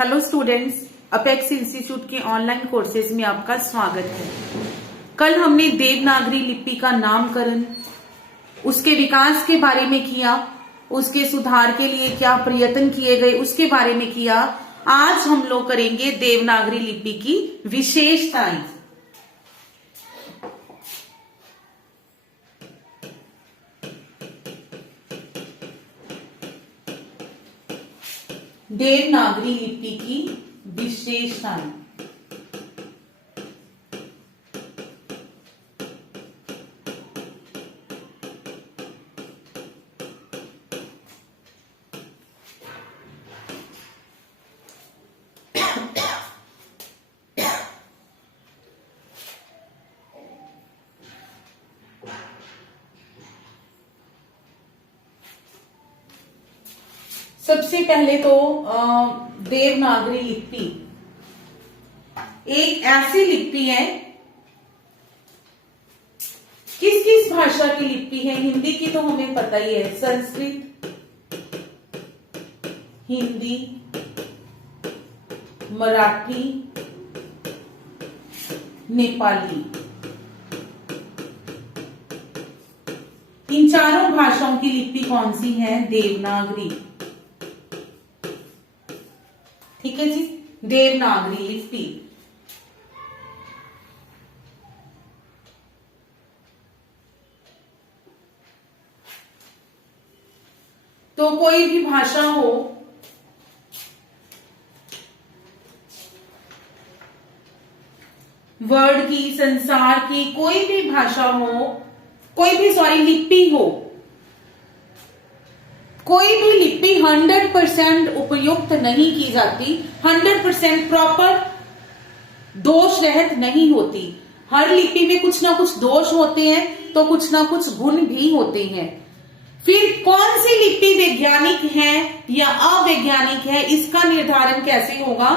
Hello students, apex institute के online courses में आपका स्वागत है। कल हमने देवनागरी लिपि का नामकरण, उसके विकास के बारे में किया, उसके सुधार के लिए क्या प्रयत्न किए गए उसके बारे में किया। आज हम लोग करेंगे देवनागरी लिपि की विशेषताएं। देवनागरी लिपि की विशेषताएं। सबसे पहले तो देवनागरी लिपि एक ऐसी लिपि है, किस किस भाषा की लिपि है। हिंदी की तो हमें पता ही है, संस्कृत, हिंदी, मराठी, नेपाली, इन चारों भाषाओं की लिपि कौन सी है? देवनागरी। ठीक है जी, देवनागरी लिपि। तो कोई भी भाषा हो, वर्ल्ड की, संसार की कोई भी भाषा हो, लिपि हो, कोई भी लिपि 100% उपयुक्त नहीं की जाती, 100% प्रॉपर दोष रहित नहीं होती। हर लिपि में कुछ ना कुछ दोष होते हैं, तो कुछ ना कुछ गुण भी होते हैं। फिर कौन सी लिपि वैज्ञानिक है या अवैज्ञानिक है, इसका निर्धारण कैसे होगा?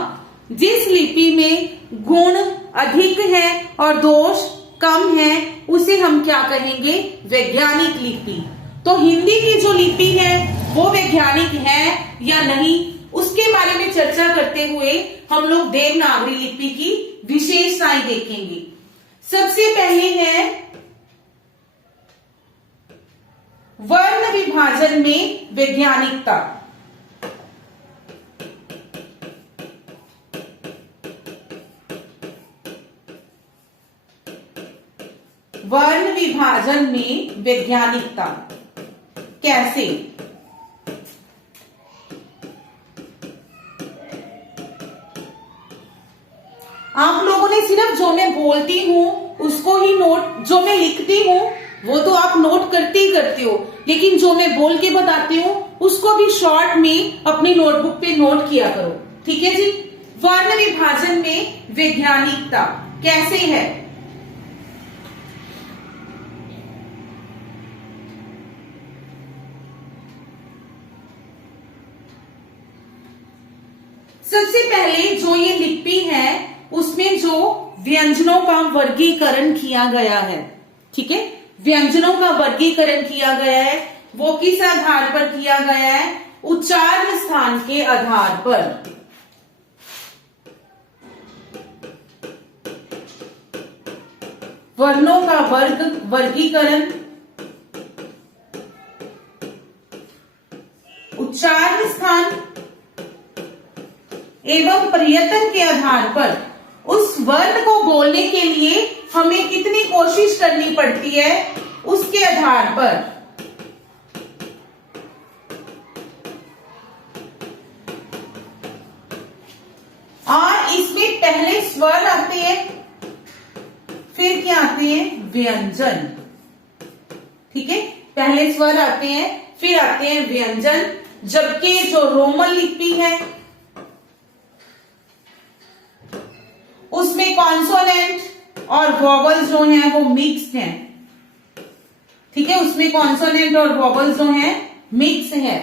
जिस लिपि में गुण अधिक है और दोष कम है, उसे हम क्या कहेंगे? वैज्ञानिक लिपि। तो हिंदी की जो लिपि है वो वैज्ञानिक है या नहीं, उसके बारे में चर्चा करते हुए हम लोग देवनागरी लिपि की विशेषताएं देखेंगे। सबसे पहले है वर्ण विभाजन में वैज्ञानिकता। वर्ण विभाजन में वैज्ञानिकता कैसे? आप लोगों ने सिर्फ जो मैं बोलती हूं उसको ही नोट, जो मैं लिखती हूं वो तो आप नोट करते ही करते हो, लेकिन जो मैं बोल के बताती हूं उसको भी शॉर्ट में अपनी नोटबुक पे नोट किया करो। ठीक है जी। वर्ण विभाजन में वैज्ञानिकता कैसे है? सबसे पहले जो ये लिपि है उसमें जो व्यंजनों का वर्गीकरण किया गया है, ठीक है, व्यंजनों का वर्गीकरण किया गया है, वो किस आधार पर किया गया है? उच्चारण स्थान के आधार पर। वर्णों का वर्गीकरण उच्चारण स्थान एवं प्रयत्न के आधार पर उस वर्ण को बोलने के लिए हमें कितनी कोशिश करनी पड़ती है, उसके आधार पर। और इसमें पहले स्वर आते हैं, फिर क्या आते हैं? व्यंजन। ठीक है, पहले स्वर आते हैं, फिर आते हैं व्यंजन। जबकि जो रोमन लिपि है उसमें कॉन्सोनेंट और वॉवल जो हैं वो मिक्स हैं। ठीक है, उसमें कॉन्सोनेंट और वॉवल जो हैं मिक्स है।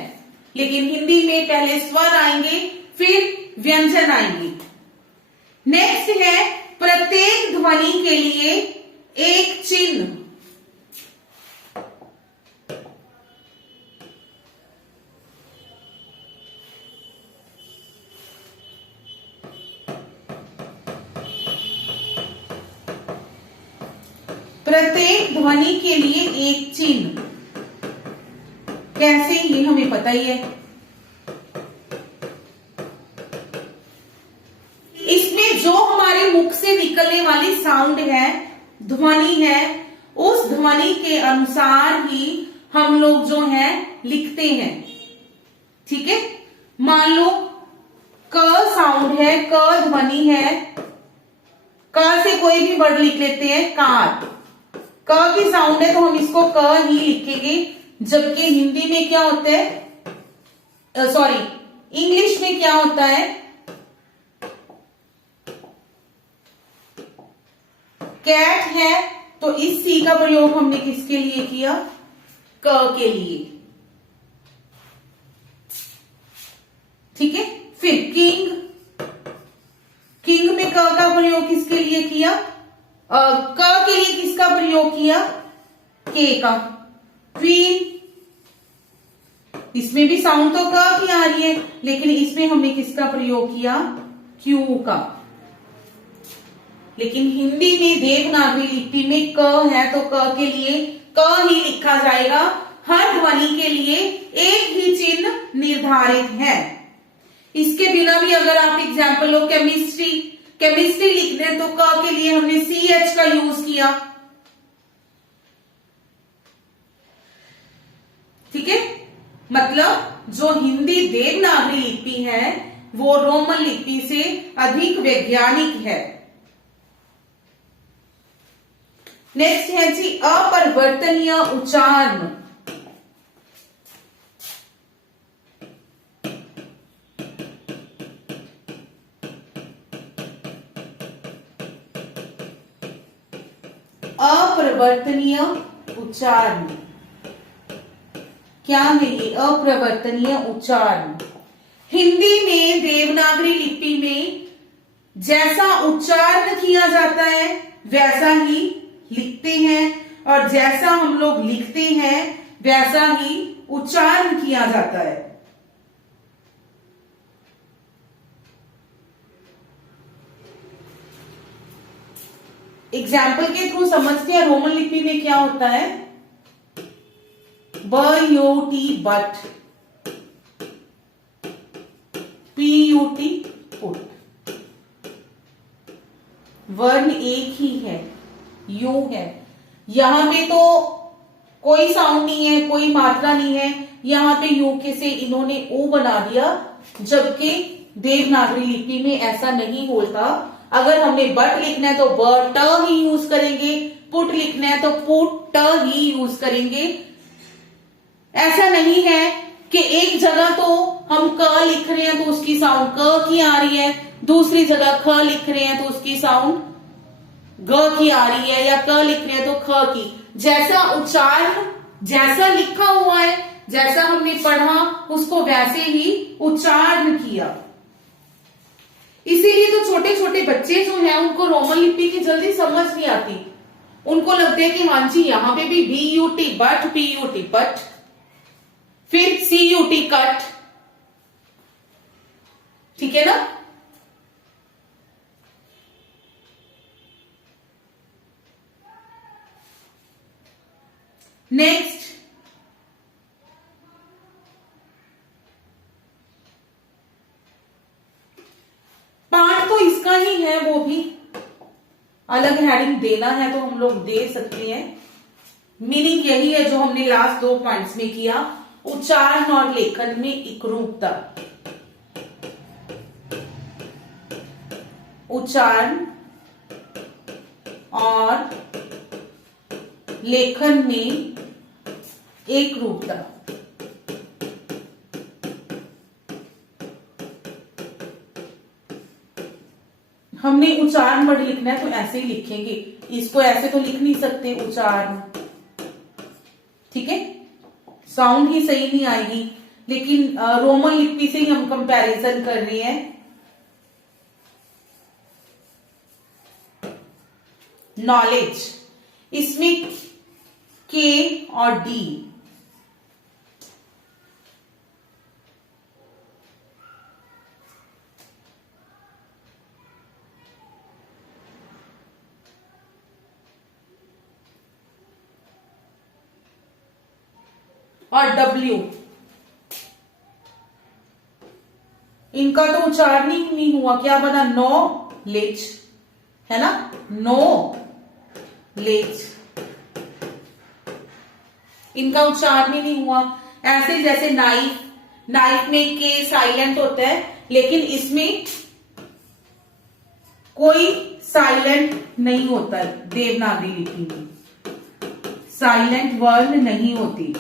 लेकिन हिंदी में पहले स्वर आएंगे, फिर व्यंजन आएंगे। नेक्स्ट है प्रत्येक ध्वनि के लिए एक चिन्ह। प्रत्येक ध्वनि के लिए एक चिन्ह। कैसे, ये हमें पता ही है। इसमें जो हमारे मुख से निकलने वाली साउंड है, ध्वनि है, उस ध्वनि के अनुसार ही हम लोग जो है लिखते हैं। ठीक है, मान लो क साउंड है, क ध्वनि है, क से कोई भी वर्ड लिख लेते हैं, कार। क की साउंड है तो हम इसको क ही लिखेंगे, जबकि हिंदी में क्या होता है, सॉरी, इंग्लिश में क्या होता है, कैट है, तो इस सी का प्रयोग हमने किसके लिए किया, क के लिए। ठीक है, फिर किंग, किंग में क का प्रयोग किसके लिए किया, क के लिए किसका प्रयोग किया, के का। क्वीन, इसमें भी साउंड तो क की आ रही है, लेकिन इसमें हमने किसका प्रयोग किया, क्यू का। लेकिन हिंदी में देवनागरी लिपि में क है तो क के लिए क ही लिखा जाएगा। हर ध्वनि के लिए एक ही चिन्ह निर्धारित है। इसके बिना भी अगर आप एग्जाम्पल लो, केमिस्ट्री, केमिस्ट्री लिखने तो क के लिए हमने CH का यूज किया। ठीक है, मतलब जो हिंदी देवनागरी लिपि है वो रोमन लिपि से अधिक वैज्ञानिक है। नेक्स्ट है जी अपरिवर्तनीय उच्चारण। अपरिवर्तनीय उच्चारण क्या है ये, अपरिवर्तनीय उच्चारण। हिंदी में देवनागरी लिपि में जैसा उच्चारण किया जाता है वैसा ही लिखते हैं, और जैसा हम लोग लिखते हैं वैसा ही उच्चारण किया जाता है। एग्जाम्पल के थ्रू समझते हैं रोमन लिपि में क्या होता है, BUT बट, PUT पुट, वर्ण एक ही है, यू है। यहां पे तो कोई साउंड नहीं है, कोई मात्रा नहीं है, यहां पे यू के से इन्होंने ओ बना दिया, जबकि देवनागरी लिपि में ऐसा नहीं होता। अगर हमने बट लिखना है तो बट ही यूज करेंगे, पुट लिखना है तो पुट ही यूज करेंगे। ऐसा नहीं है कि एक जगह तो हम क लिख रहे हैं तो उसकी साउंड क की आ रही है, दूसरी जगह ख लिख रहे हैं तो उसकी साउंड ग की आ रही है, या क लिख रहे हैं तो ख की। जैसा उच्चारण, जैसा लिखा हुआ है, जैसा हमने पढ़ा उसको वैसे ही उच्चारण किया। इसीलिए तो छोटे छोटे बच्चे जो हैं उनको रोमन लिपि की जल्दी समझ नहीं आती। उनको लगता है कि हाँ जी यहां पे भी BUT बट, PUT बट, फिर CUT कट। ठीक है ना। नेक्स्ट, पार्ट तो इसका ही है, वो भी अलग हेडिंग देना है तो हम लोग दे सकते हैं। मीनिंग यही है जो हमने लास्ट 2 पॉइंट्स में किया, उच्चारण और लेखन में एकरूपता। उच्चारण और लेखन में एकरूपता। हमने उच्चारण वर्ड लिखना है तो ऐसे ही लिखेंगे, इसको ऐसे तो लिख नहीं सकते उच्चारण। ठीक है, साउंड ही सही नहीं आएगी। लेकिन रोमन लिपि से ही हम कंपैरिजन कर रहे हैं। नॉलेज, इसमें के और डी, और डब्ल्यू, इनका तो उच्चारण ही नहीं हुआ, क्या बना, नॉलेज, है ना, नॉलेज, इनका उच्चारण ही नहीं हुआ। ऐसे जैसे नाइफ, नाइफ में के साइलेंट होता है, लेकिन इसमें कोई साइलेंट नहीं होता है। देवनागरी लिपि में साइलेंट वर्ण नहीं होती।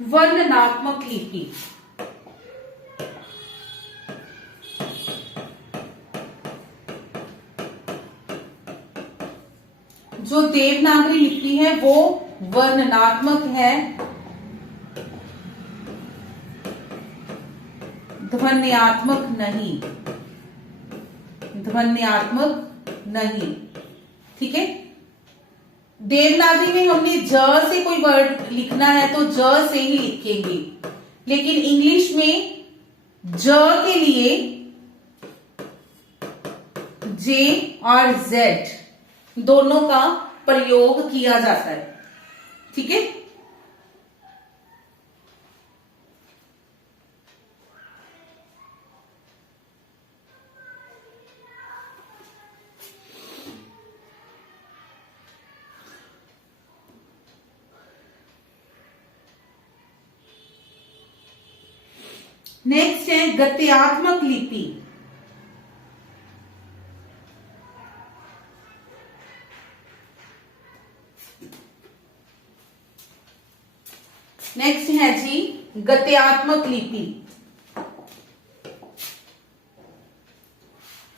वर्णनात्मक लिपि, जो देवनागरी लिपि है वो वर्णनात्मक है, ध्वन्यात्मक नहीं, ध्वन्यात्मक नहीं, ठीक है। देवनागरी में हमने ज से कोई वर्ड लिखना है तो ज से ही लिखेंगे, लेकिन इंग्लिश में ज के लिए जे और जेड दोनों का प्रयोग किया जाता है, ठीक है। नेक्स्ट है गद्यात्मक लिपि। नेक्स्ट है जी गद्यात्मक लिपि।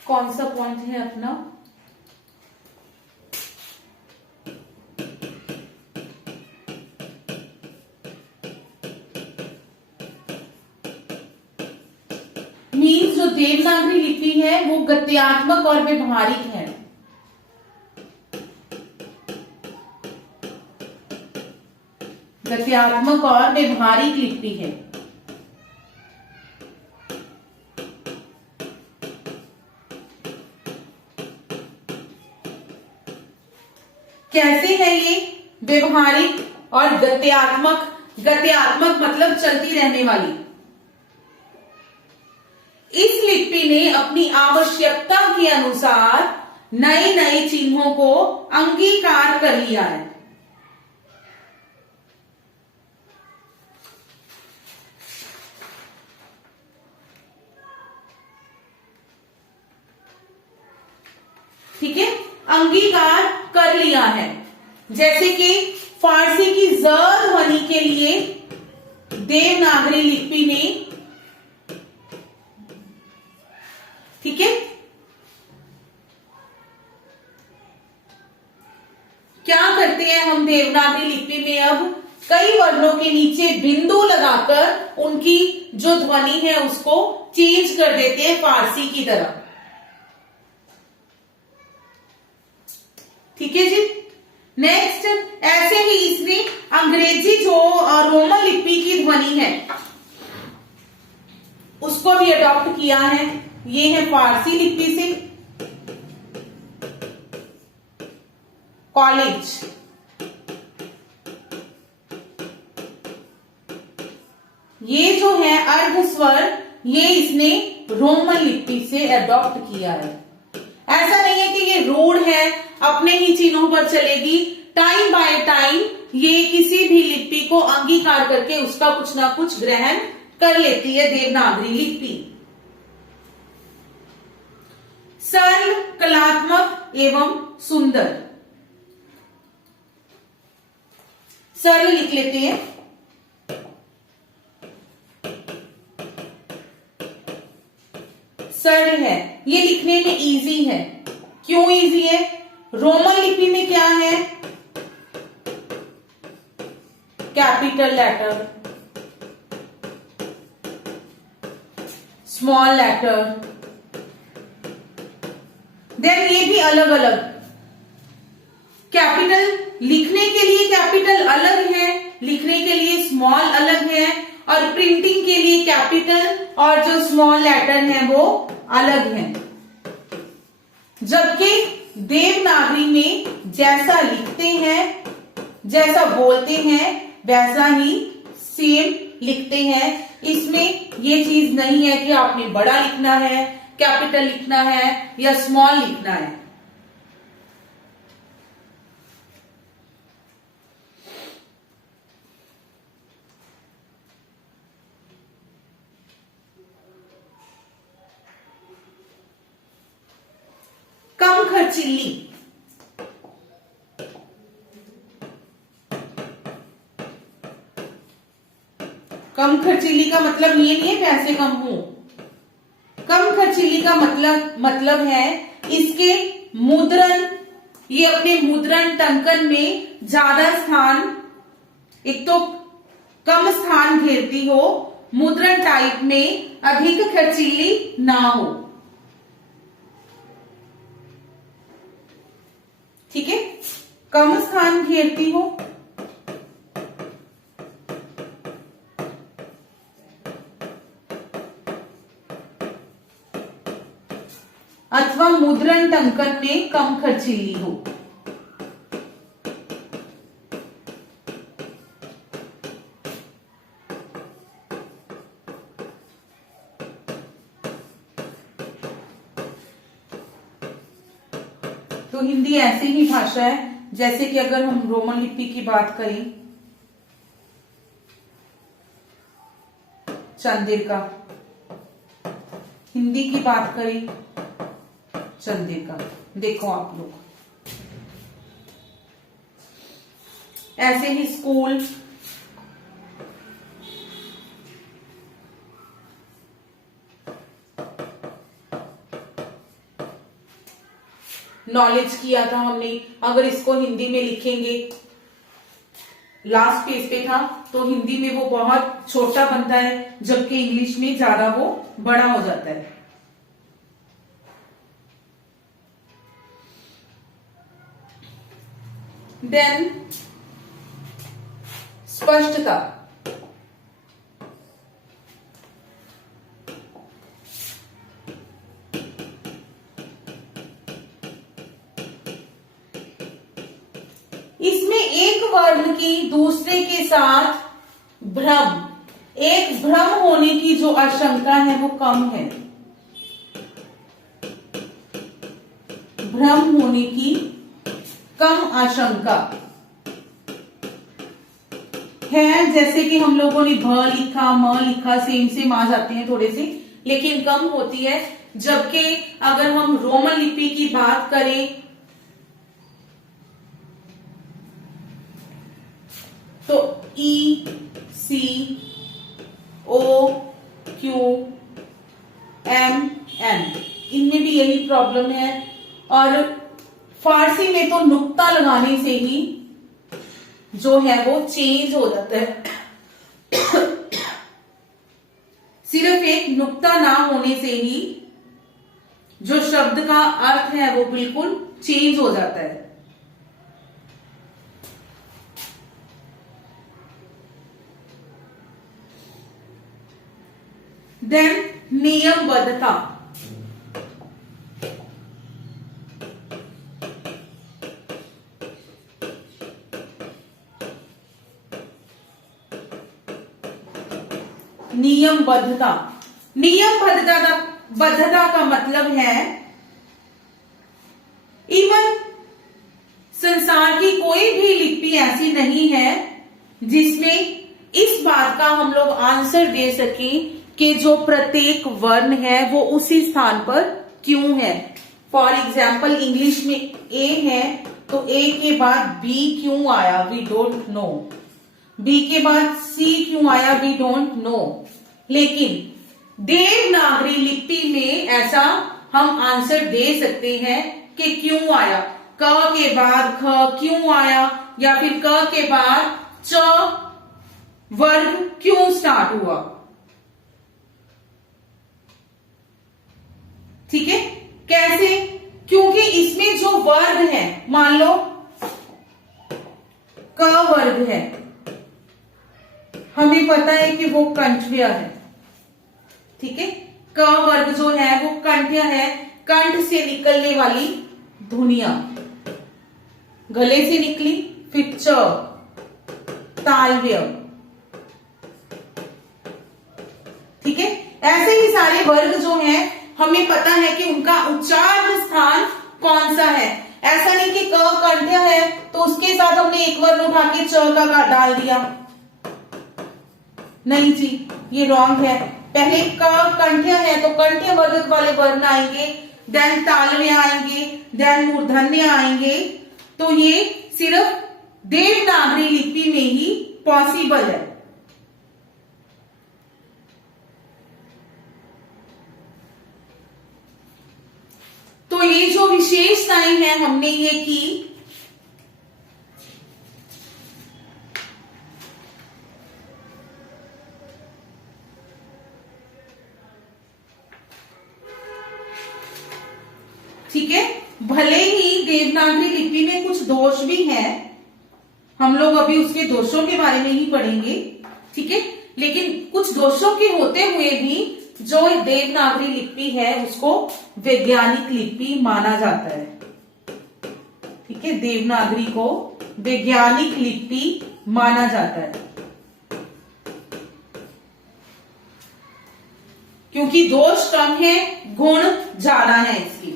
कौन सा पॉइंट है अपना, मीन्स जो देवनागरी लिपि है वो गद्यात्मक और व्यवहारिक है। गद्यात्मक और व्यवहारिक लिपि है। कैसे है ये व्यवहारिक और गद्यात्मक? गद्यात्मक मतलब चलती रहने वाली। इस लिपि ने अपनी आवश्यकता के अनुसार नए नए चिन्हों को अंगीकार कर लिया है। ठीक है, अंगीकार कर लिया है। जैसे कि फारसी की ज ध्वनि के लिए देवनागरी लिपि ने, ठीक है, क्या करते हैं हम देवनागरी लिपि में, अब कई वर्णों के नीचे बिंदु लगाकर उनकी जो ध्वनि है उसको चेंज कर देते हैं फारसी की तरह। ठीक है जी। नेक्स्ट, ऐसे ही इसने अंग्रेजी जो रोमन लिपि की ध्वनि है उसको भी अडॉप्ट किया है। ये है फारसी लिपि से कॉलेज, ये जो है अर्ध स्वर, ये इसने रोमन लिपि से अडॉप्ट किया है। ऐसा नहीं है कि ये रूढ़ है, अपने ही चिन्हों पर चलेगी। टाइम बाय टाइम ये किसी भी लिपि को अंगीकार करके उसका कुछ ना कुछ ग्रहण कर लेती है देवनागरी लिपि। सरल, कलात्मक एवं सुंदर। सरल लिख लेते हैं। सरल है, ये लिखने में इजी है। क्यों इजी है? रोमन लिपि में क्या है? Capital letter, small letter. Then ये भी अलग अलग, कैपिटल लिखने के लिए कैपिटल अलग है, लिखने के लिए स्मॉल अलग है, और प्रिंटिंग के लिए कैपिटल और जो स्मॉल लेटर है वो अलग है। जबकि देवनागरी में जैसा लिखते हैं, जैसा बोलते हैं, वैसा ही सेम लिखते हैं। इसमें ये चीज नहीं है कि आपने बड़ा लिखना है, कैपिटल लिखना है या स्मॉल लिखना है। कम खर्चीली, कम खर्चीली का मतलब ये नहीं है पैसे कम हो। कम खर्चीली का मतलब है इसके मुद्रण, ये अपने मुद्रण टंकन में ज्यादा स्थान, एक तो कम स्थान घेरती हो, मुद्रण टाइप में अधिक खर्चीली ना हो। ठीक है, कम स्थान घेरती हो, अथवा मुद्रण टंकन में कम खर्चीली हो। तो हिंदी ऐसी ही भाषा है, जैसे कि अगर हम रोमन लिपि की बात करें, चंद्रिका, हिंदी की बात करें चंद्रिका। देखो आप लोग ऐसे ही स्कूल, नॉलेज किया था हमने, अगर इसको हिंदी में लिखेंगे, लास्ट पेज पे था, तो हिंदी में वो बहुत छोटा बनता है, जबकि इंग्लिश में ज्यादा वो बड़ा हो जाता है। देन स्पष्टता, इसमें एक वर्ण की दूसरे के साथ भ्रम, एक भ्रम होने की जो आशंका है वो कम है। भ्रम होने की कम आशंका है। जैसे कि हम लोगों ने भ लिखा, म लिखा, सेम आ जाते हैं थोड़े से, लेकिन कम होती है। जबकि अगर हम रोमन लिपि की बात करें तो ई, सी, ओ, क्यू, एम, एन, इनमें भी यही प्रॉब्लम है। और फारसी में तो नुक्ता लगाने से ही जो है वो चेंज हो जाता है। सिर्फ एक नुक्ता ना होने से ही जो शब्द का अर्थ है वो बिल्कुल चेंज हो जाता है। देन नियमबद्धता, नियमबद्धता, नियमबद्धता का मतलब है इवन संसार की कोई भी लिपि ऐसी नहीं है जिसमें इस बात का हम लोग आंसर दे सकें कि जो प्रत्येक वर्ण है वो उसी स्थान पर क्यों है। फॉर एग्जाम्पल इंग्लिश में ए है तो ए के बाद बी क्यों आया, वी डोंट नो। बी के बाद सी क्यों आया, वी डोंट नो। लेकिन देवनागरी लिपि में ऐसा हम आंसर दे सकते हैं कि क्यों आया, क के बाद ख क्यों आया, या फिर क के बाद च वर्ग क्यों स्टार्ट हुआ। ठीक है, कैसे? क्योंकि इसमें जो वर्ग है, मान लो क वर्ग है, हमें पता है कि वो कंठ्य है। ठीक है, क वर्ग जो है वो कंठ्य है, कंठ से निकलने वाली ध्वनियां, गले से निकली, फिर च, तालव्य। ठीक है, ऐसे ही सारे वर्ग जो हैं हमें पता है कि उनका उच्चारण स्थान कौन सा है। ऐसा नहीं कि क कंठ्य है तो उसके साथ हमने एक वर्ण उठा के च का डाल दिया, नहीं जी, ये रॉन्ग है। पहले क कंठ्य है तो कंठ्य वर्ग वाले वर्ण आएंगे, देन तालव्य आएंगे, देन मूर्धन्य आएंगे। तो ये सिर्फ देवनागरी लिपि में ही पॉसिबल है। तो ये जो विशेषताएं हैं हमने ये की, ठीक है। भले ही देवनागरी लिपि में कुछ दोष भी हैं, हम लोग अभी उसके दोषों के बारे में ही पढ़ेंगे, ठीक है, लेकिन कुछ दोषों के होते हुए भी जो देवनागरी लिपि है उसको वैज्ञानिक लिपि माना जाता है। ठीक है, देवनागरी को वैज्ञानिक लिपि माना जाता है क्योंकि दोष कम है, गुण ज्यादा है इसकी।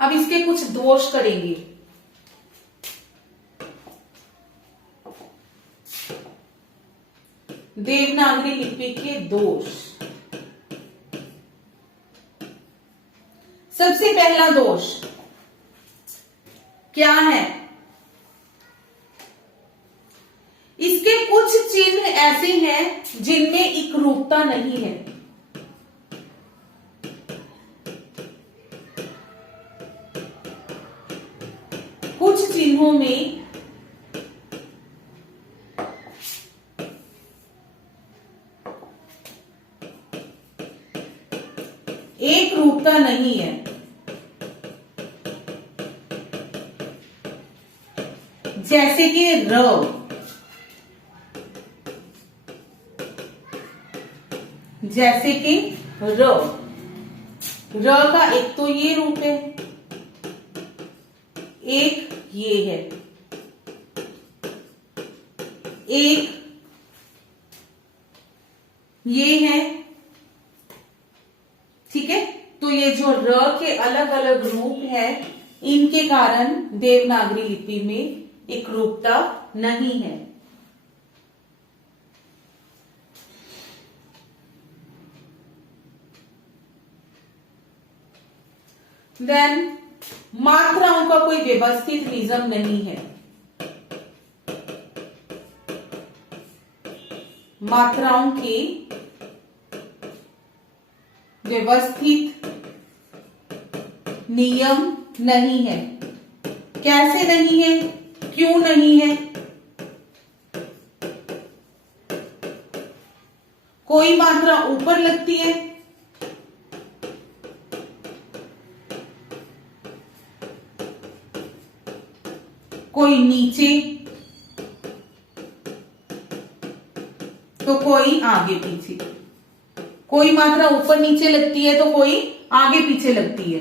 अब इसके कुछ दोष करेंगे। देवनागरी लिपि के दोष। सबसे पहला दोष क्या है? इसके कुछ चिन्ह ऐसे हैं जिनमें एकरूपता नहीं है। कुछ चिन्हों में एक रूपता नहीं है। जैसे कि र, जैसे कि र, र का एक तो ये रूप है, एक ये है, एक ये है। ठीक है, तो ये जो र के अलग अलग रूप है, इनके कारण देवनागरी लिपि में एकरूपता नहीं है। देन मात्राओं का कोई व्यवस्थित नियम नहीं है। मात्राओं की व्यवस्थित नियम नहीं है। कैसे नहीं है? क्यों नहीं है? कोई मात्रा ऊपर लगती है, कोई नीचे, तो कोई आगे पीछे। कोई मात्रा ऊपर नीचे लगती है तो कोई आगे पीछे लगती है।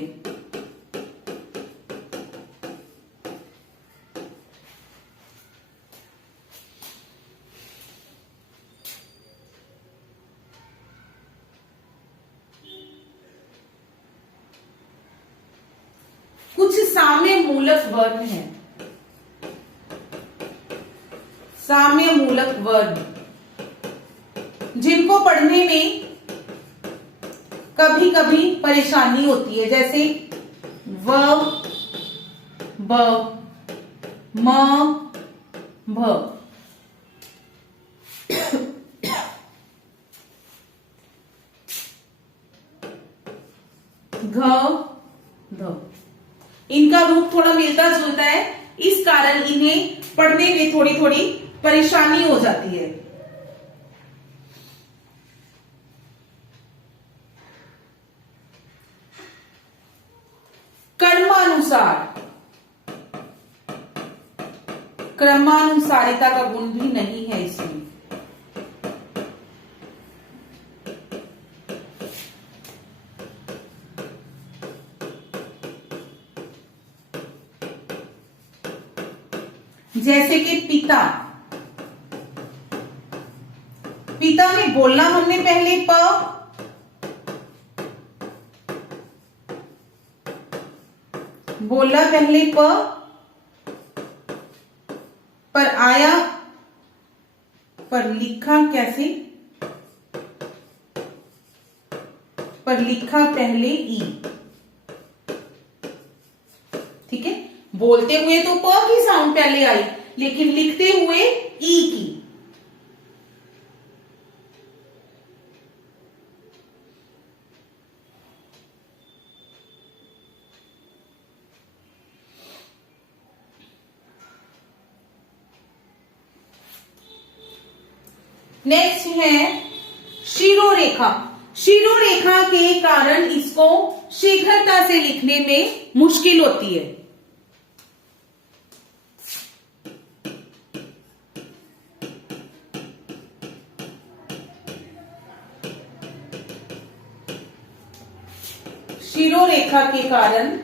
कुछ साम्य मूलक वर्ण हैं। साम्य मूलक वर्ण जिनको पढ़ने में कभी कभी परेशानी होती है, जैसे व, ब, म, भ। घ, ध। इनका रूप थोड़ा मिलता जुलता है, इस कारण इन्हें पढ़ने पढ़ने में थोड़ी थोड़ी परेशानी हो जाती है। क्रमानुसार, क्रमानुसारिता का गुण भी नहीं है इसमें। जैसे कि पिता, पिता में बोलना हमने पहले प, बोला पहले प, पर आया, पर लिखा कैसे, पर लिखा पहले ई। ठीक है, बोलते हुए तो प की साउंड पहले आई, लेकिन लिखते हुए ई की। नेक्स्ट है शिरोरेखा। शिरोरेखा के कारण इसको शीघ्रता से लिखने में मुश्किल होती है। शिरोरेखा के कारण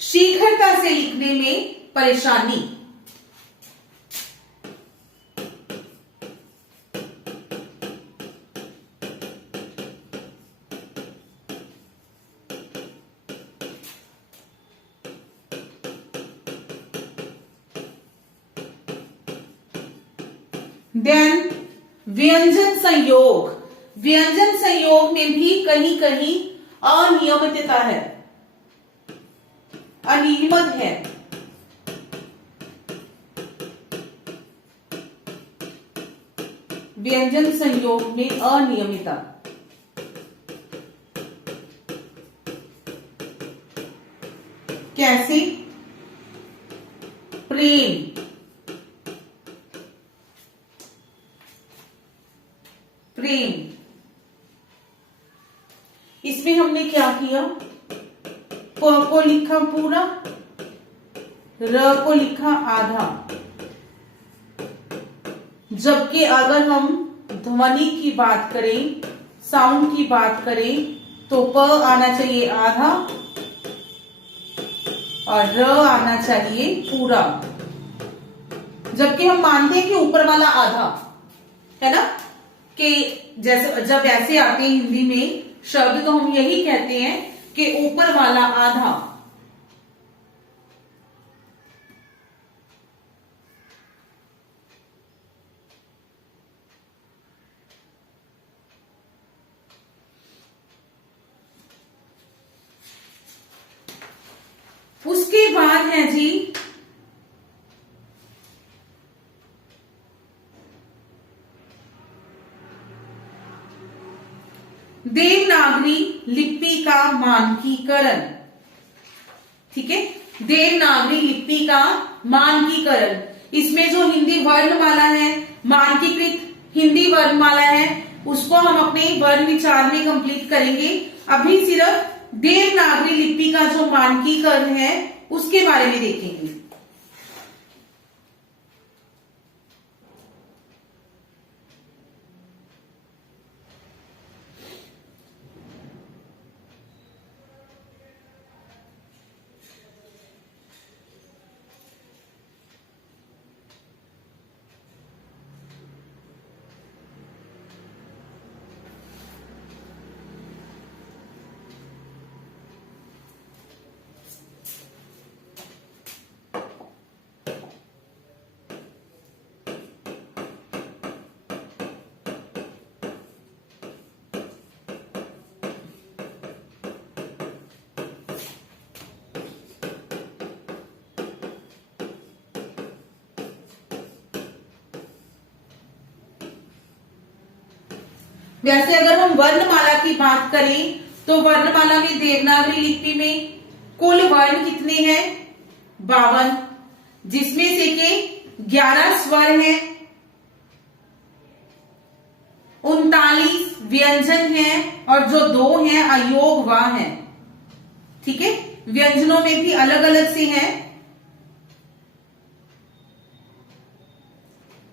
शीघ्रता से लिखने में परेशानी। देन व्यंजन संयोग, व्यंजन संयोग में भी कहीं कहीं अनियमितता है, अनियमित है। व्यंजन संयोग में अनियमितता। कैसे? प्रेम, प्रेम, इसमें हमने क्या किया, प को लिखा पूरा, र को लिखा आधा। जबकि अगर हम ध्वनि की बात करें, साउंड की बात करें, तो प आना चाहिए आधा और र आना चाहिए पूरा। जबकि हम मानते हैं कि ऊपर वाला आधा है ना, कि जैसे जब ऐसे आते हैं हिंदी में शब्द, तो हम यही कहते हैं कि ऊपर वाला आधा। उसके बाद है जी देवनागरी लिपि का मानकीकरण। ठीक है, देवनागरी लिपि का मानकीकरण। इसमें जो हिंदी वर्णमाला है, मानकीकृत हिंदी वर्णमाला है, उसको हम अपने वर्ण विचार में कंप्लीट करेंगे। अभी सिर्फ देवनागरी लिपि का जो मानकीकरण है उसके बारे में देखेंगे। वैसे अगर हम वर्णमाला की बात करें तो वर्णमाला में देवनागरी लिपि में कुल वर्ण कितने हैं? 52। जिसमें से के 11 स्वर हैं, 39 व्यंजन हैं और जो 2 हैं अयोग वा हैं। ठीक है, व्यंजनों में भी अलग अलग से हैं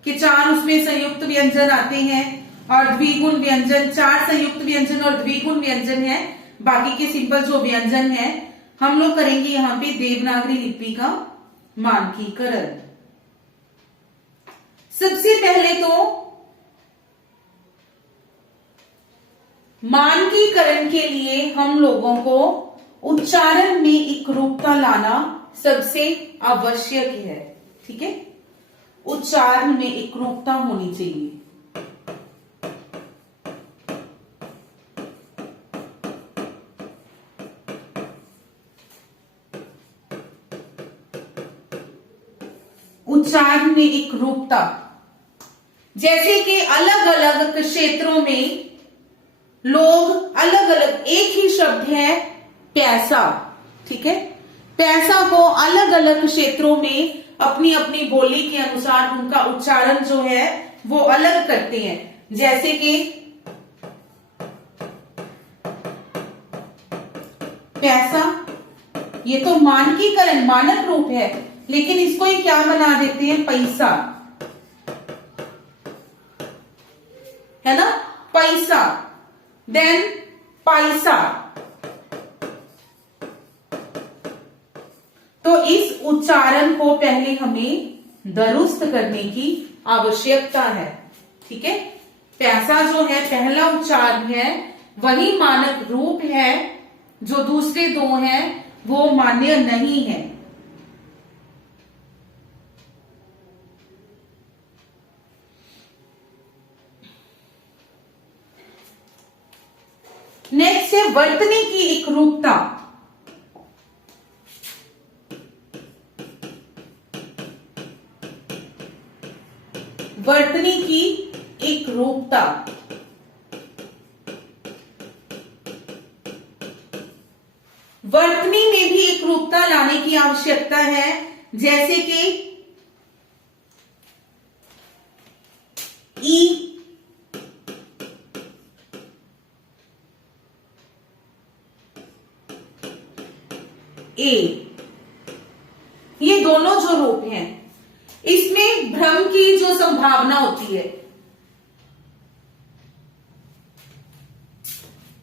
कि 4 उसमें संयुक्त व्यंजन आते हैं और द्विगुण व्यंजन, 4 संयुक्त व्यंजन और द्विगुण व्यंजन है। बाकी के सिंपल जो व्यंजन है हम लोग करेंगे यहां पे देवनागरी लिपि का मानकीकरण। सबसे पहले तो मानकीकरण के लिए हम लोगों को उच्चारण में एकरूपता लाना सबसे आवश्यक है। ठीक है, उच्चारण में एकरूपता होनी चाहिए। उच्चारण में एकरूपता, जैसे कि अलग अलग क्षेत्रों में लोग अलग अलग, एक ही शब्द है पैसा, ठीक है, पैसा को अलग अलग क्षेत्रों में अपनी अपनी बोली के अनुसार उनका उच्चारण जो है वो अलग करते हैं। जैसे कि पैसा, ये तो मानकीकरण मानक रूप है, लेकिन इसको ही क्या बना देते हैं, पैसा, है ना, पैसा, देन पैसा। तो इस उच्चारण को पहले हमें दुरुस्त करने की आवश्यकता है। ठीक है, पैसा जो है पहला उच्चारण है, वही मानक रूप है, जो दूसरे 2 हैं वो मान्य नहीं है। नेक्स्ट है वर्तनी की एकरूपता। वर्तनी की एकरूपता, वर्तनी में भी एकरूपता लाने की आवश्यकता है। जैसे कि ई, ए, ये दोनों जो रूप हैं इसमें भ्रम की जो संभावना होती है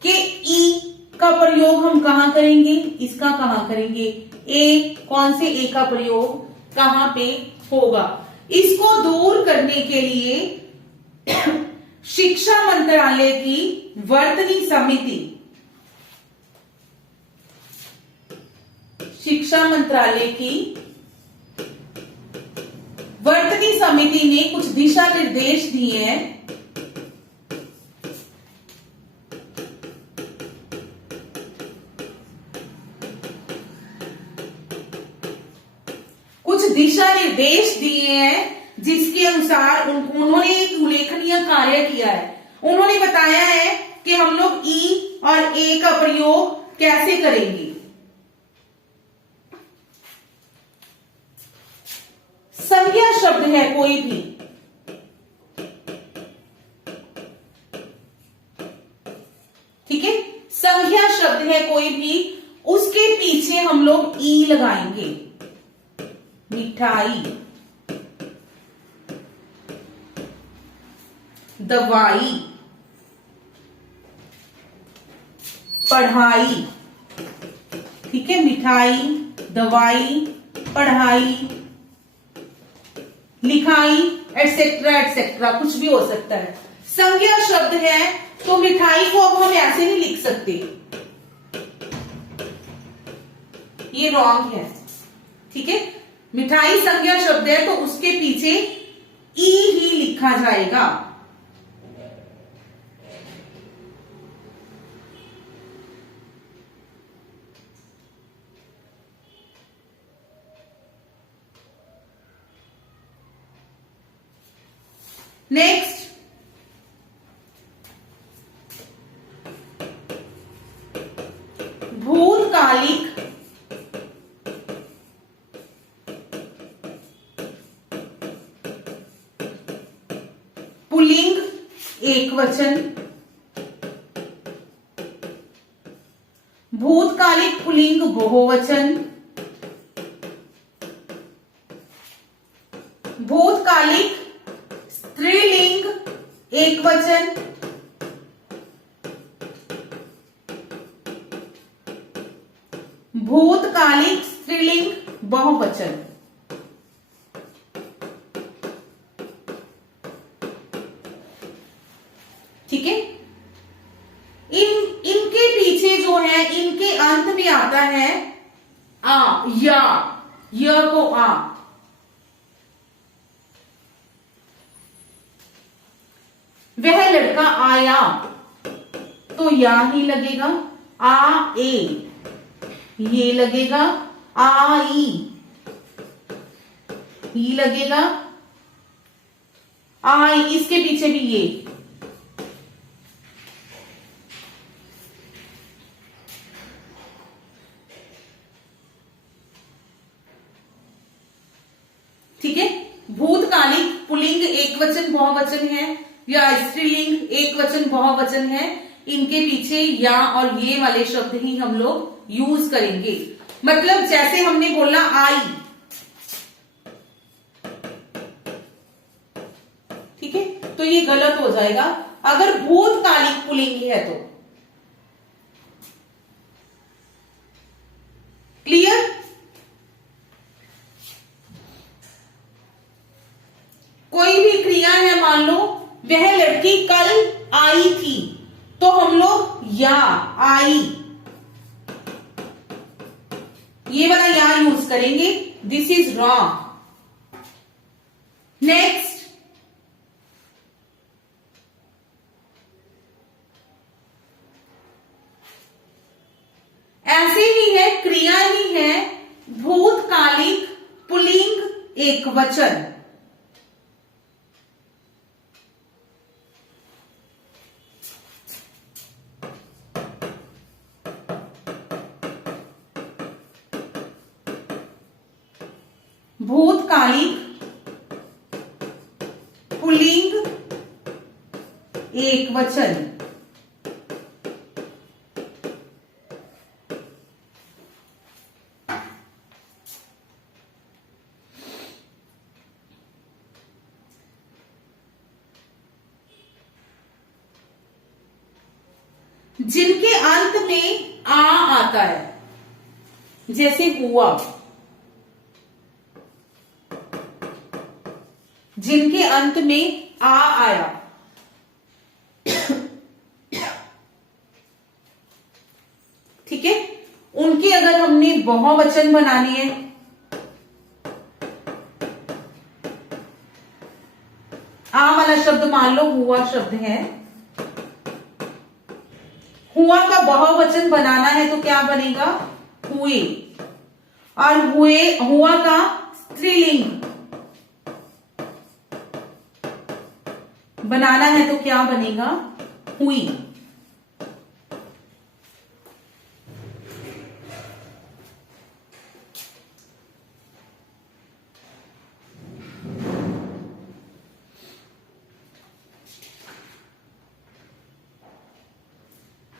कि ई का प्रयोग हम कहां करेंगे, इसका कहां करेंगे, ए, कौन से ए का प्रयोग कहां पे होगा, इसको दूर करने के लिए शिक्षा मंत्रालय की वर्तनी समिति, शिक्षा मंत्रालय की वर्तनी समिति ने कुछ दिशा निर्देश दिए हैं। कुछ दिशा निर्देश दिए हैं जिसके अनुसार उन्होंने एक उल्लेखनीय कार्य किया है। उन्होंने बताया है कि हम लोग ई और ए का प्रयोग कैसे करेंगे। संज्ञा शब्द है कोई भी, ठीक है, संज्ञा शब्द है कोई भी, उसके पीछे हम लोग ई लगाएंगे। मिठाई, दवाई, पढ़ाई, ठीक है, मिठाई, दवाई, पढ़ाई, लिखाई, एटसेट्रा एटसेट्रा, कुछ भी हो सकता है। संज्ञा शब्द है तो मिठाई को अब हम ऐसे नहीं लिख सकते, ये रॉन्ग है। ठीक है, मिठाई संज्ञा शब्द है तो उसके पीछे ई ही लिखा जाएगा। नेक्स्ट, भूतकालिक पुल्लिंग एक वचन, भूतकालिक पुल्लिंग बहुवचन, भूतकालिक स्त्रीलिंग एक वचन, भूतकालिक स्त्रीलिंग बहुवचन। ठीक है। इनके पीछे जो है, इनके अंत में आता है आ, या, य को आ। वह लड़का आया तो या ही लगेगा, आ ए ये लगेगा, आई ही लगेगा, आई इसके पीछे भी ये। ठीक है। भूतकालिक पुल्लिंग एक वचन बहुवचन है या स्त्रीलिंग एक वचन बहुवचन है, इनके पीछे या और ये वाले शब्द ही हम लोग यूज करेंगे। मतलब जैसे हमने बोला आई, ठीक है, तो ये गलत हो जाएगा अगर भूतकालिक पुल्लिंग है तो। क्लियर। कोई भी क्रिया है, मान लो वह लड़की कल आई थी, तो हम लोग या, आई, ये वाला या यूज करेंगे। This is wrong. नेक्स्ट, ऐसे ही है, क्रिया ही है, भूतकालिक पुल्लिंग एक वचन, भूतकालिक पुल्लिंग एक वचन, जिनके अंत में आ आता है, जैसे हुआ, जिनके अंत में आ आया। ठीक है। उनके अगर हमने बहुवचन बनानी है, आ वाला शब्द मान लो हुआ शब्द है, हुआ का बहुवचन बनाना है तो क्या बनेगा, हुए। और हुआ का स्त्रीलिंग बनाना है तो क्या बनेगा, हुई।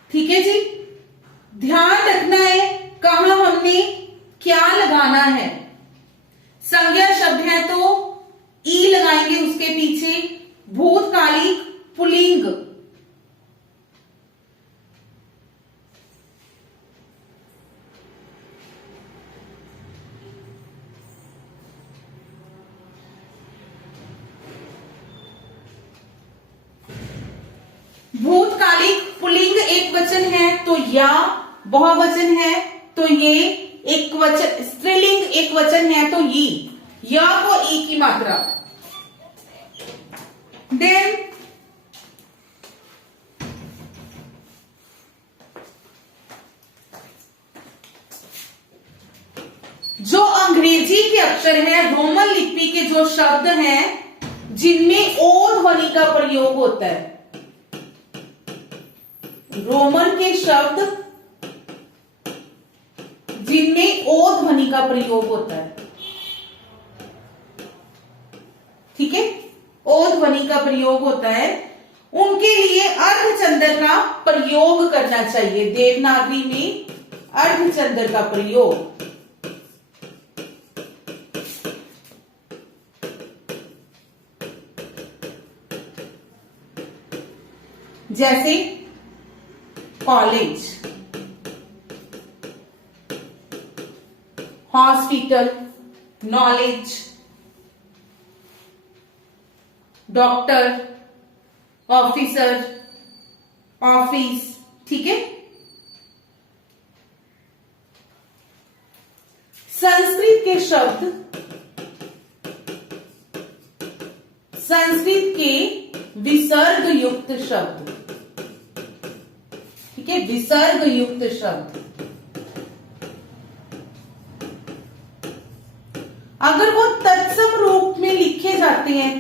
ठीक है जी। ध्यान रखना है कहां हमने क्या लगाना है। संज्ञा शब्द है तो ई लगाएंगे उसके पीछे, भूतकालिक पुल्लिंग, भूतकालिक पुल्लिंग एक वचन है तो या, बहुवचन है तो ये, एक वचन स्त्रीलिंग एक वचन है तो ये, या को ई की मात्रा। देन जो अंग्रेजी के अक्षर है, रोमन लिपि के जो शब्द हैं जिनमें ओ ध्वनि का प्रयोग होता है, रोमन के शब्द जिनमें ओ ध्वनि का प्रयोग होता है, ठीक है, ओ ध्वनि का प्रयोग होता है, उनके लिए अर्धचंद्र का प्रयोग करना चाहिए। देवनागरी में अर्धचंद्र का प्रयोग। जैसे college, hospital, knowledge, doctor, officer, office. ठीक है। संस्कृत के शब्द, संस्कृत के विसर्ग युक्त शब्द, ठीक है, विसर्ग युक्त शब्द। अगर वो तत्सम रूप में लिखे जाते हैं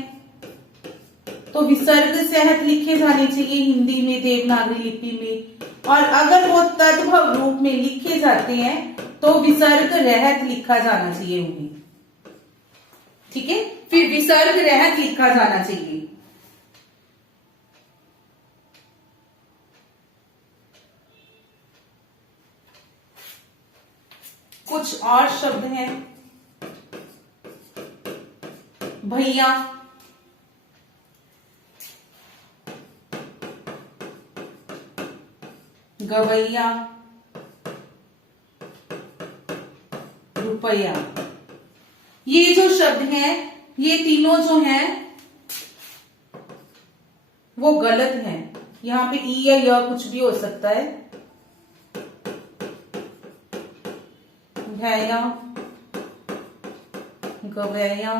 तो विसर्ग सहित लिखे जाने चाहिए हिंदी में, देवनागरी लिपि में। और अगर वो तद्भव रूप में लिखे जाते हैं तो विसर्ग रहित लिखा जाना चाहिए उन्हें। ठीक है, फिर विसर्ग रहित लिखा जाना चाहिए। कुछ और शब्द हैं। भैया, गवैया, रुपया। ये जो शब्द हैं, ये तीनों जो हैं वो गलत हैं। यहां पे ई या य कुछ भी हो सकता है। भैया, गवैया,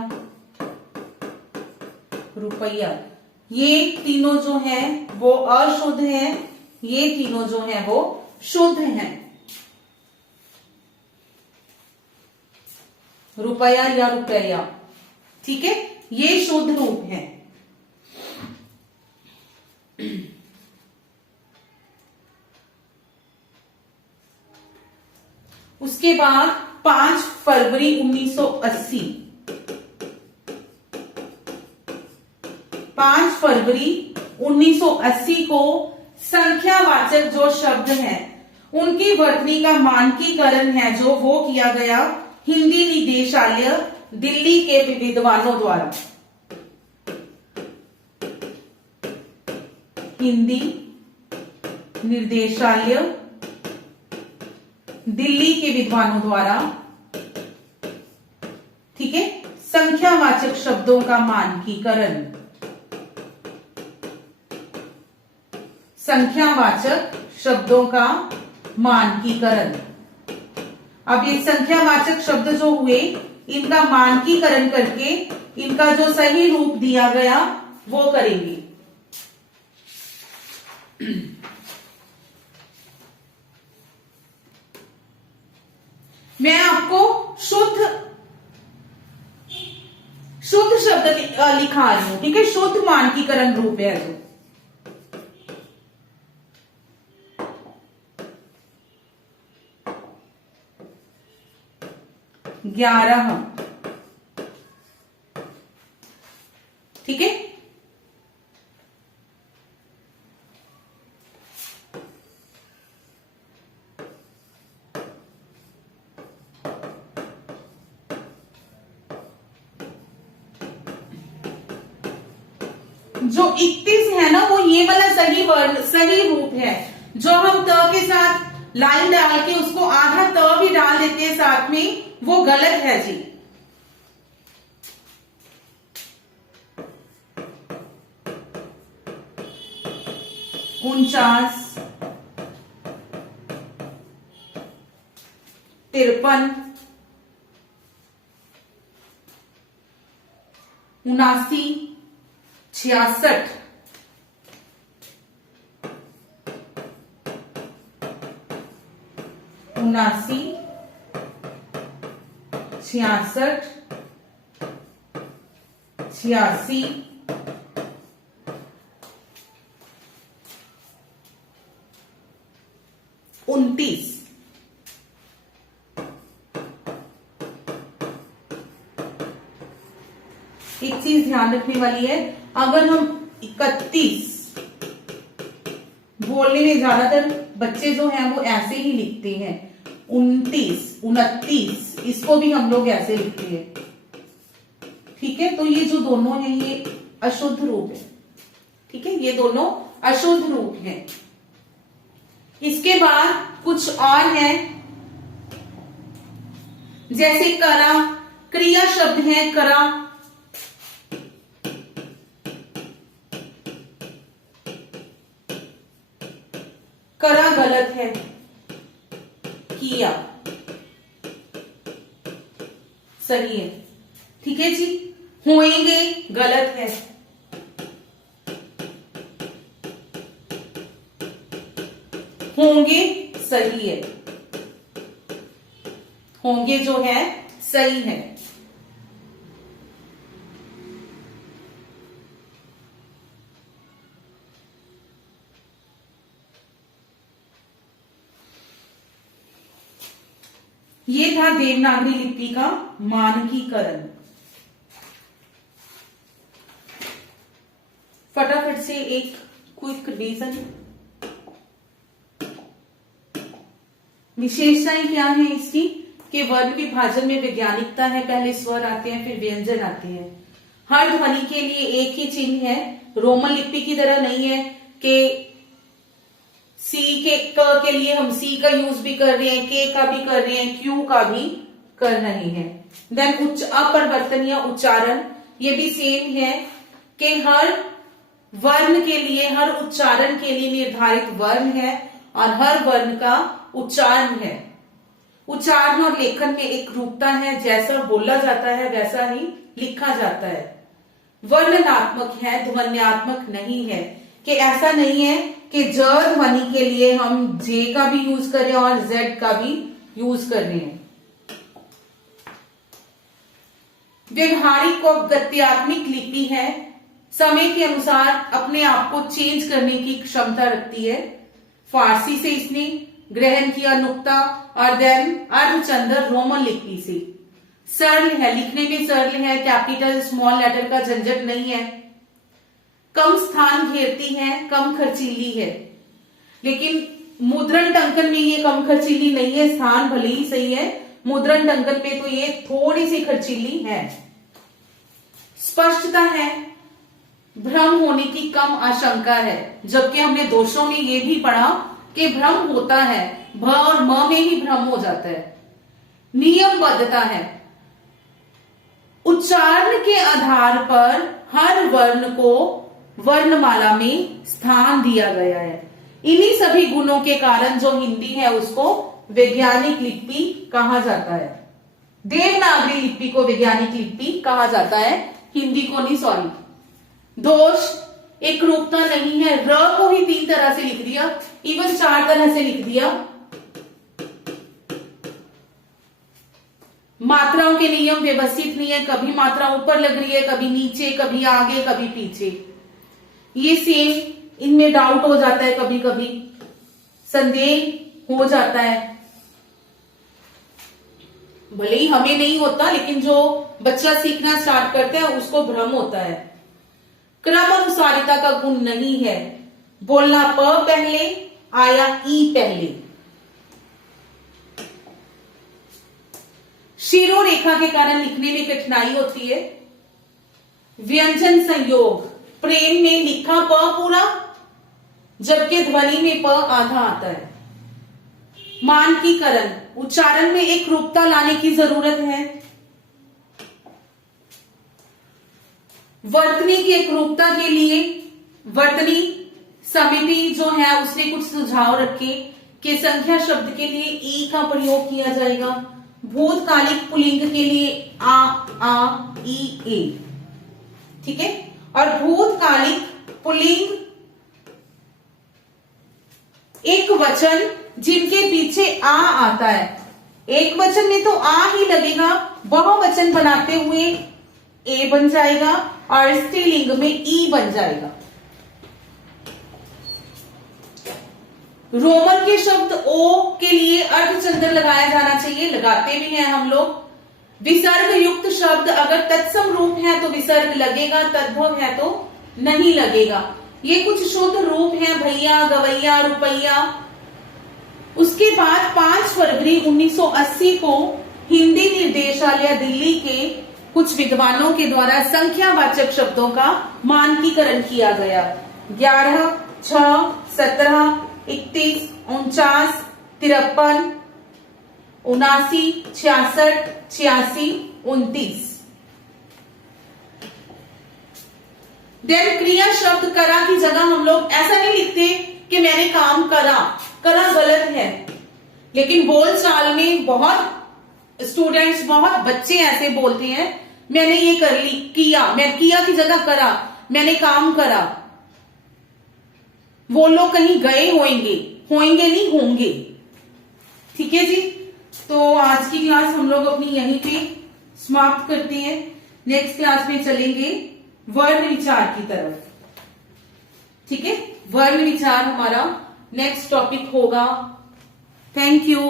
रुपया, ये तीनों जो हैं वो अशुद्ध हैं, ये तीनों जो हैं वो शुद्ध हैं। रुपया या रुपया, ठीक है, ये शुद्ध रूप है। उसके बाद 5 फरवरी 1980, 5 फरवरी 1980 को संख्यावाचक जो शब्द हैं उनकी वर्तनी का मानकीकरण है जो वो किया गया हिंदी निदेशालय दिल्ली के विद्वानों द्वारा। हिंदी निर्देशालय दिल्ली के विद्वानों द्वारा, ठीक है, संख्यावाचक शब्दों का मानकीकरण, संख्यावाचक शब्दों का मानकीकरण। अब ये संख्यावाचक शब्द जो हुए इनका मानकीकरण करके इनका जो सही रूप दिया गया वो करेंगे। मैं आपको शुद्ध शब्द लिखा रही हूं, ठीक है, शुद्ध मानकीकरण रूप है जो। 11, ठीक है, जो 31 है ना वो ये वाला सही वर्ण, सही रूप है। जो हम त के साथ लाइन डाल के उसको आधा त भी डाल देते हैं साथ में, वो गलत है जी। उनचास, 53, 79, 66, 79, 66, 86, 29। एक चीज ध्यान रखने वाली है, अगर हम 31 बोलने में ज्यादातर बच्चे जो हैं वो ऐसे ही लिखते हैं, 29, 29 इसको भी हम लोग ऐसे लिखते हैं। ठीक है, तो ये जो दोनों हैं ये अशुद्ध रूप है। ठीक है, ये दोनों अशुद्ध रूप हैं। इसके बाद कुछ और है, जैसे करा, क्रिया शब्द है करा, करा गलत है, किया सही है। ठीक है जी, होएंगे गलत है, होंगे सही है, होंगे जो है सही है। ये था देवनागरी लिपि का मानकीकरण। फटाफट से एक क्विक रिवीजन। विशेषताएं क्या है इसकी, कि वर्ण विभाजन में वैज्ञानिकता है, पहले स्वर आते हैं फिर व्यंजन आते हैं। हर ध्वनि के लिए एक ही चिन्ह है, रोमन लिपि की तरह नहीं है कि सी के क के लिए हम सी का यूज भी कर रहे हैं, के का भी कर रहे हैं, क्यू का भी कर रहे हैं। देन अपरिवर्तनीय उच्चारण, ये भी सेम है कि हर वर्ण के लिए, हर उच्चारण के लिए निर्धारित वर्ण है और हर वर्ण का उच्चारण है। उच्चारण और लेखन में एक रूपता है, जैसा बोला जाता है वैसा ही लिखा जाता है। वर्णनात्मक है, ध्वन्यात्मक नहीं है, कि ऐसा नहीं है कि ज ध्वनि के लिए हम जे का भी यूज कर रहे हैं और जेड का भी यूज कर रहे हैं। व्यवहारिक और गत्यात्मक लिपि है, समय के अनुसार अपने आप को चेंज करने की क्षमता रखती है। फारसी से इसने ग्रहण किया नुक्ता और देन अर्धचंद्र रोमन लिपि से। सरल है, लिखने में सरल है, कैपिटल स्मॉल लेटर का झंझट नहीं है। कम स्थान घेरती है, कम खर्चीली है, लेकिन मुद्रण टंकन में ये कम खर्चीली नहीं है, स्थान भले ही सही है, मुद्रण टंकन पे तो ये थोड़ी सी खर्चीली है। स्पष्टता है, भ्रम होने की कम आशंका है, जबकि हमने दोषों में ये भी पढ़ा कि भ्रम होता है, भ और म में ही भ्रम हो जाता है। नियमबद्धता है, उच्चारण के आधार पर हर वर्ण को वर्णमाला में स्थान दिया गया है। इन्हीं सभी गुणों के कारण जो हिंदी है उसको वैज्ञानिक लिपि कहा जाता है। देवनागरी लिपि को वैज्ञानिक लिपि कहा जाता है, हिंदी को नहीं, सॉरी। दोष, एक रूपता नहीं है, र को ही 3 तरह से लिख दिया, इवन 4 तरह से लिख दिया। मात्राओं के नियम व्यवस्थित नहीं है, कभी मात्रा ऊपर लग रही है, कभी नीचे, कभी आगे, कभी पीछे। ये सेम, इनमें डाउट हो जाता है, कभी कभी संदेह हो जाता है। भले ही हमें नहीं होता, लेकिन जो बच्चा सीखना स्टार्ट करता है उसको भ्रम होता है। क्रम अनुसारिता का गुण नहीं है, बोलना प पहले आया ई पहले। शिरो रेखा के कारण लिखने में कठिनाई होती है। व्यंजन संयोग, प्रेम में लिखा प पूरा, जबकि ध्वनि में प आधा आता है। मानकीकरण, उच्चारण में एक रूपता लाने की जरूरत है। वर्तनी की एक रूपता के लिए वर्तनी समिति जो है उसने कुछ सुझाव रखे कि संख्या शब्द के लिए ई का प्रयोग किया जाएगा, भूतकालिक पुल्लिंग के लिए आ ई ए, ठीक है, और भूतकालिक पुल्लिंग एक वचन जिनके पीछे आ आता है, एक वचन में तो आ ही लगेगा, वह वचन बनाते हुए ए बन जाएगा और स्त्रीलिंग में ई बन जाएगा। रोमन के शब्द ओ के लिए अर्धचंद्र लगाया जाना चाहिए, लगाते भी हैं हम लोग। विसर्ग युक्त शब्द अगर तत्सम रूप है तो विसर्ग विसर्ग लगेगा, तद्भव है तो नहीं लगेगा। ये कुछ शुद्ध रूप हैं, भैया, गवैया, रुपैया। उसके बाद 5 फरवरी 1980 को हिंदी निर्देशालय दिल्ली के कुछ विद्वानों के द्वारा संख्यावाचक शब्दों का मानकीकरण किया गया। 11, 6, 17, 31, 49, 53, 79, 66, 86, 29। देन क्रिया शब्द करा की जगह हम लोग ऐसा नहीं लिखते कि मैंने काम करा। करा गलत है, लेकिन बोलचाल में बहुत स्टूडेंट्स, बहुत बच्चे ऐसे बोलते हैं मैंने ये कर ली, किया। मैं किया की जगह करा, मैंने काम करा। वो लोग कहीं गए होंगे, होंगे नहीं होंगे। ठीक है जी, तो आज की क्लास हम लोग अपनी यहीं पे समाप्त करते हैं। नेक्स्ट क्लास में चलेंगे वर्ण विचार की तरफ। ठीक है, वर्ण विचार हमारा नेक्स्ट टॉपिक होगा। Thank you.